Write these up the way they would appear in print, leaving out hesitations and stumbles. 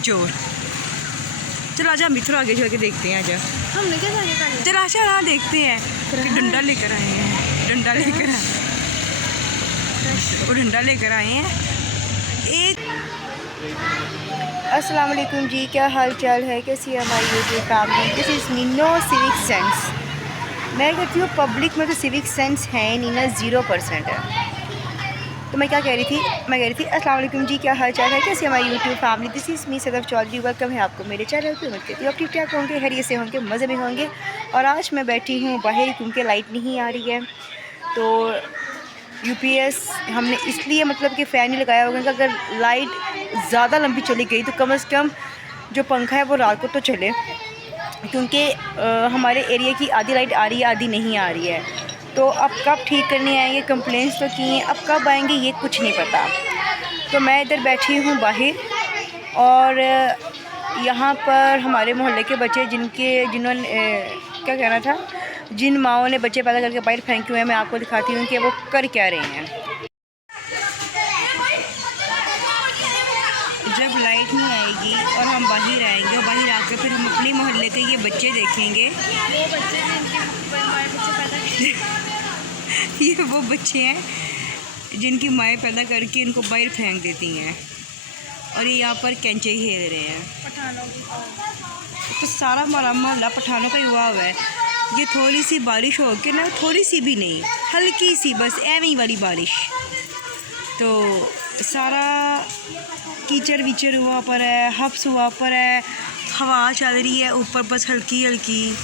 चोर। चलो आजा, हम भी थोड़ा आगे चल के देखते हैं। आजा हमने क्या करना? चलो आजा, हाँ देखते हैं कि डंडा लेकर आए हैं। डंडा लेकर आए, वो डंडा लेकर आए हैं। एक अस्सलाम वालेकुम जी, क्या हाल चाल है, कैसी है हमारी YouTube family. This is Nino civic sense. मैं कहती हूँ पब्लिक में तो सिविक सेंस है नहीं ना, 0% है। तो मैं क्या कह रही थी, मैं कह रही थी अस्सलाम वालेकुम जी, क्या हाल चाल है, कैसी है हमारी YouTube family. This is me Sadaf Chaudhary. Welcome है आपको मेरे चैनल पे। उम्मीद करती हूँ आप ठीक ठाक होंगे, हैरियत से होंगे, मज़े में होंगे। और आज मैं बैठी हूँ बाहर क्योंकि लाइट नहीं आ रही है। तो यूपीएस हमने इसलिए मतलब कि फ़ैन नहीं लगाया होगा कि अगर लाइट ज़्यादा लंबी चली गई तो कम से कम जो पंखा है वो रात को तो चले, क्योंकि हमारे एरिया की आधी लाइट आ रही है, आधी नहीं आ रही है। तो अब कब ठीक करने आएंगे, कंप्लेंट्स तो की हैं, अब कब आएंगे ये कुछ नहीं पता। तो मैं इधर बैठी हूँ बाहर, और यहाँ पर हमारे मोहल्ले के बच्चे जिन्होंने क्या कहना था, जिन माओं ने बच्चे पैदा करके बाहर फेंके हुए हैं, मैं आपको दिखाती हूँ कि वो कर क्या रहे हैं। जब लाइट नहीं आएगी और हम बाहर आएंगे और बाहर आकर फिर हम अपने मोहल्ले के ये बच्चे देखेंगे। वो बच्चे ये वो बच्चे हैं जिनकी माएँ पैदा करके इनको बाहर फेंक देती हैं, और ये यहाँ पर कैंचे खेल रहे हैं। तो सारा हमारा मोहल्ला पठानों का ही हुआ हुआ है। ये थोड़ी सी बारिश हो के ना, थोड़ी सी भी नहीं, हल्की सी बस एवं वाली बारिश, तो सारा कीचड़ विचड़ हुआ पर है, हफ्स हुआ पर है, हवा चल रही है ऊपर बस हल्की हल्की,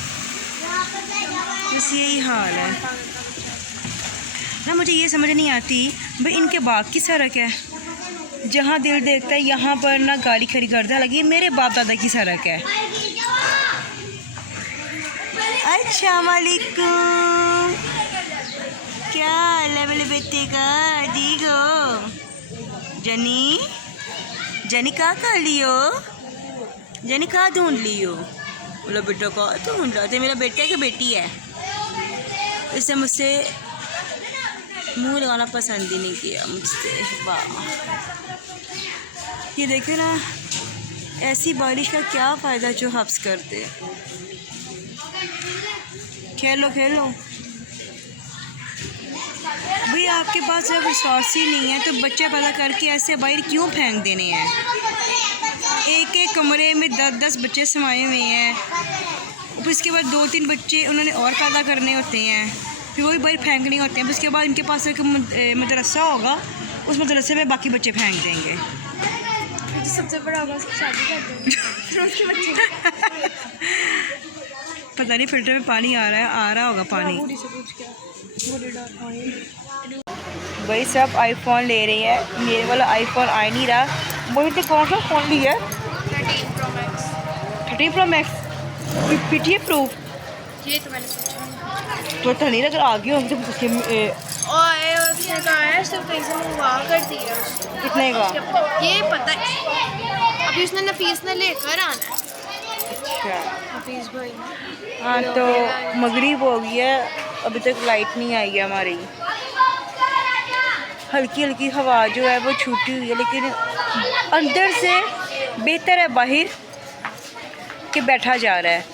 बस यही हाल है ना। मुझे ये समझ नहीं आती भाई, इनके बाग की सड़क है, जहाँ दिल देखता है यहाँ पर ना गाड़ी खड़ी कर दे लगी। मेरे बाप दादा की सड़क है। अस्सलाम वालेकुम, क्या हाल है मेरे बेटे का? दीगो जनी, जनी कहाँ कर लियो, जनी कहाँ ढूंढ लियो? बोला बेटा को ढूंढ रहा था। मेरा बेटा है कि बेटी है? इसने मुझसे मुंह लगाना पसंद ही नहीं किया मुझसे। वाह, ये देखे ना, ऐसी बारिश का क्या फ़ायदा जो हफ्स करते। खेलो खेलो भाई, आपके पास जब रिसोर्स ही नहीं है तो बच्चे पैदा करके ऐसे बाहर क्यों फेंक देने हैं? एक एक कमरे में 10-10 बच्चे समाये हुए हैं, फिर उसके बाद 2-3 बच्चे उन्होंने और पैदा करने होते हैं, फिर वही बाहर फेंकने होते हैं। फिर उसके बाद इनके पास एक मदरसा होगा, उस मदरसे में बाकी बच्चे फेंक देंगे। सबसे बड़ा होगा उसकी शादी कर देंगे उसके बच्चे। पता नहीं फिल्टर में पानी आ रहा होगा पानी। भाई सब आईफोन ले रहे हैं, मेरे वाला आईफोन आ नहीं रहा। मुझे कौन सा फ़ोन लिया? 13 Pro Max। 13 Pro Max PTA proof? ये तो मैंने सोचा तो नहीं अगर आ गए होंगे तो उसके और उसने कहा है सिर्फ कहीं से मंगवा कर दिया। कितने का? ये पता है, अभी उसने नफीस ने लेकर आना है। अच्छा नफीस भाई। हाँ, तो मगरिब हो गई है, अभी तक लाइट नहीं आई है हमारी। हल्की हल्की हवा जो है वो छूटी हुई है, लेकिन अंदर से बेहतर है बाहर के बैठा जा रहा है।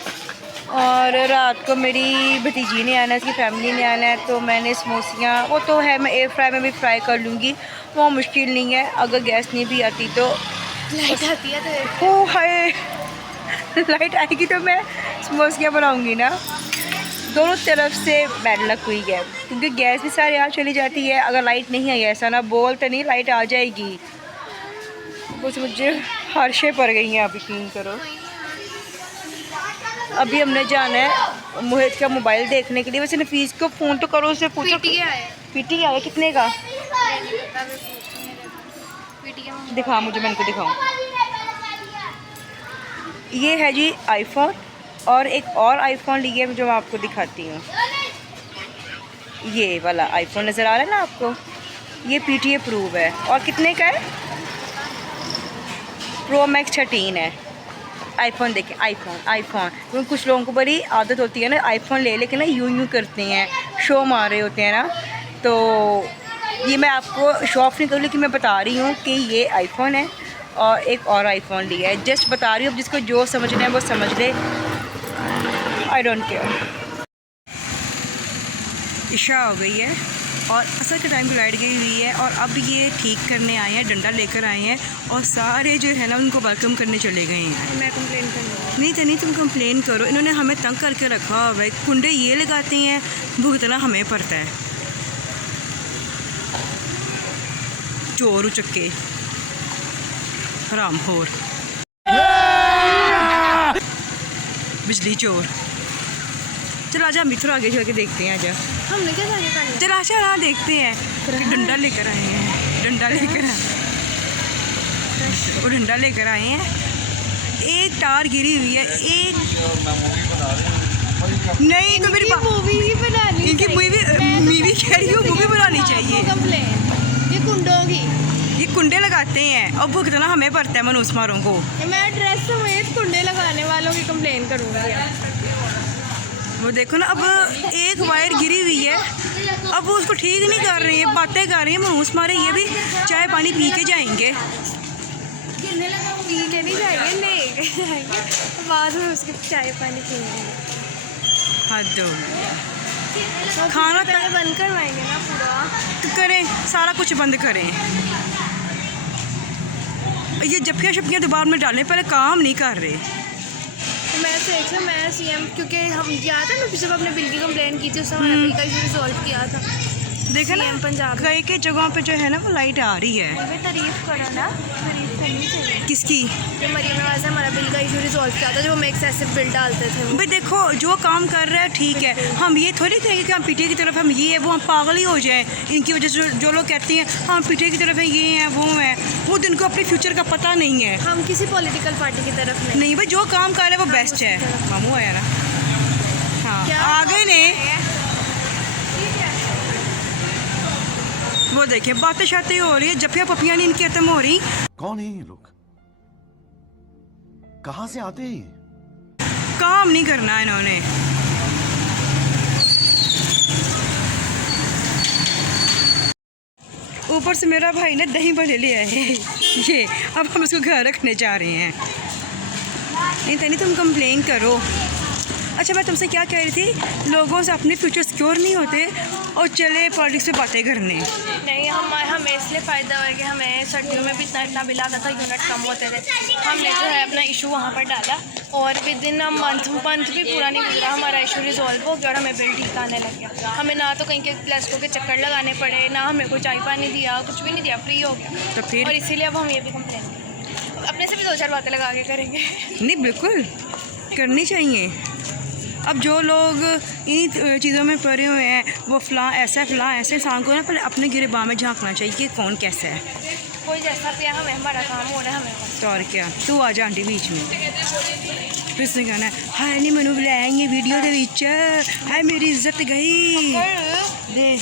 और रात को मेरी भतीजी ने आना है, उसकी फैमिली ने आना है, तो मैंने समोसियाँ, वो तो है मैं एयर फ्राई में भी फ्राई कर लूँगी, वो मुश्किल नहीं है। अगर गैस नहीं भी आती तो लाइट आती है तो ओ हाय, लाइट आएगी तो मैं समोसियाँ बनाऊँगी ना। दोनों तरफ से बैड लक हुई है, क्योंकि गैस भी सारी यहाँ चली जाती है। अगर लाइट नहीं आई, ऐसा ना बोलते नहीं लाइट आ जाएगी, बस मुझे हार्शे पड़ गई हैं। अभी यकीन करो, अभी हमने जाना है मोहित का मोबाइल देखने के लिए। वैसे नफीस को फ़ोन तो करो, उससे पूछो। पीटी आया कितने का? दिखा मुझे, मैं इनको दिखाऊँ। ये है जी आईफोन, और एक और आईफोन लिए जो मैं आपको दिखाती हूँ। ये वाला आईफोन नज़र आ रहा है ना आपको, ये पीटीए प्रूव है। और कितने का है? प्रो मैक्स 13 है। आईफोन देखें, आईफोन क्योंकि कुछ लोगों को बड़ी आदत होती है ना, आईफोन ले लेके ना यूं करते हैं, शो मार रहे होते हैं ना। तो ये मैं आपको शो ऑफ नहीं करूँ, लेकिन मैं बता रही हूँ कि ये आईफोन है और एक और आईफोन लिया है। जस्ट बता रही हूँ, अब जिसको जो समझना है वो समझ ले, आई डोंट केयर। इशा हो गई है और असर के टाइम को लाइट गई हुई है और अब ये ठीक करने आए हैं, डंडा लेकर आए हैं और सारे जो है ना उनको वेलकम करने चले गए हैं। मैं कंप्लेन करूँगी। नहीं तो नहीं, तुम कंप्लेन करो, इन्होंने हमें तंग करके रखा हुआ है। कुंडे ये लगाते हैं, भुगतना हमें पड़ता है। चोर उचक्के हरामखोर, बिजली चोर। चल आजा, हम थोड़ा आगे चल के देखते हैं। आजा, हमने क्या जाने का? चल आजा, हाँ देखते हैं। डंडा लेकर आए हैं, डंडा लेकर आए, वो डंडा लेकर आए हैं। एक तार गिरी हुई है, एक नहीं तो मेरी मूवी ही बनानी इनकी मूवी कह रही हूँ, मूवी बनानी चाहिए। कंप्लेन ये कुंडों की, ये कुंडे लगाते हैं और भुगतना हमें पड़ता है मनूस मारों को। मैं ड्रेस समेत कुंडे लगाने वालों की कंप्लेन करूँगी। वो देखो ना, अब एक वायर गिरी हुई है, अब वो उसको ठीक नहीं कर रही है, बातें कर रही है मनूस मारे। ये भी चाय पानी पी के जाएंगे, पी के नहीं जाएंगे, ले जाएंगे बाद में उसके चाय पानी पीएंगे। हद हो गई। तो खाना पहले बंद करवाएंगे ना पूरा, तो करें, सारा कुछ बंद करें। ये जप्पियाँ शप्पियाँ दोबारा में डालें, पहले काम नहीं कर रहे। मैं सोच रहा मैं सीएम, क्योंकि हम याद है ना जब अपने बिल की कंप्लेन की थी उससे हमारा बिल का इशू रिजॉल्व किया था। देखा ना, CM पंजाब कई जगहों पे जो है ना वो लाइट आ रही है। तारीफ करो ना, तारीफ करनी चाहिए। किसकी? जो मरियम नवाज ने हमारा बिल का इशू रिजॉल्व किया था, जो हम एक्सेसिव बिल डालते थे वो। भाई देखो, जो काम कर रहा है ठीक है, हम ये थोड़ी कहेंगे कि हम पीटीआई की तरफ हम ये है वो, हम पागल ही हो जाएं इनकी वजह से। जो लोग कहते हैं हम पीटीआई की तरफ है, ये हैं वो हैं, वो तो इनको अपने फ्यूचर का पता नहीं है। हम किसी पॉलिटिकल पार्टी की तरफ नहीं भाई, जो काम कर रहे हैं वो बेस्ट है। मामू आया ना, हाँ आ गए ने। वो देखिए, बातें शातें हो रही है, जप्पियाँ पपियाँ नहीं इनकी खत्म हो रही। कौन है ये लोग? कहाँ से आते हैं? काम नहीं करना इन्होंने। ऊपर से मेरा भाई ने दही भले ले आए हैं ये, अब हम उसको घर रखने जा रहे हैं। नहीं तनी, तुम कंप्लेन करो। अच्छा, मैं तुमसे क्या कह रही थी, लोगों से अपने फ्यूचर सिक्योर नहीं होते और चले पॉलिटिक्स से बातें करने। नहीं, हमें इसलिए फ़ायदा हुआ कि हमें सर्दियों में भी इतना बिल आता था, यूनिट कम होते थे। हमने जो है अपना इशू वहाँ पर डाला और विद इन मंथ भी पूरा नहीं गुजरा, हमारा इशू रिजॉल्व हो गया और हमें बिल ठीक आने लग गया। हमें ना तो कहीं के प्लस्टो के चक्कर लगाने पड़े, ना हमें कोई चाय पानी दिया, कुछ भी नहीं दिया, फ्री हो गया। तो फिर और इसीलिए अब हम ये भी कंप्लेन अपने से भी 2-4 बातें लगा के करेंगे। नहीं, बिल्कुल करनी चाहिए। अब जो लोग इन चीज़ों में पड़े हुए हैं, वो फ़लाँ ऐसा फ़लाँ ऐसे, इंसान को ना पहले अपने गिरबान में झांकना चाहिए कि कौन कैसा है। कोई जैसा पिया, हमें हमारा काम हो रहा है, हमें तो और क्या, तू आ जा आंटी बीच में, फिर उसने कहना है हाय नहीं मैनू बुलाएंगे वीडियो के बीच, हाय मेरी इज्जत गई दे।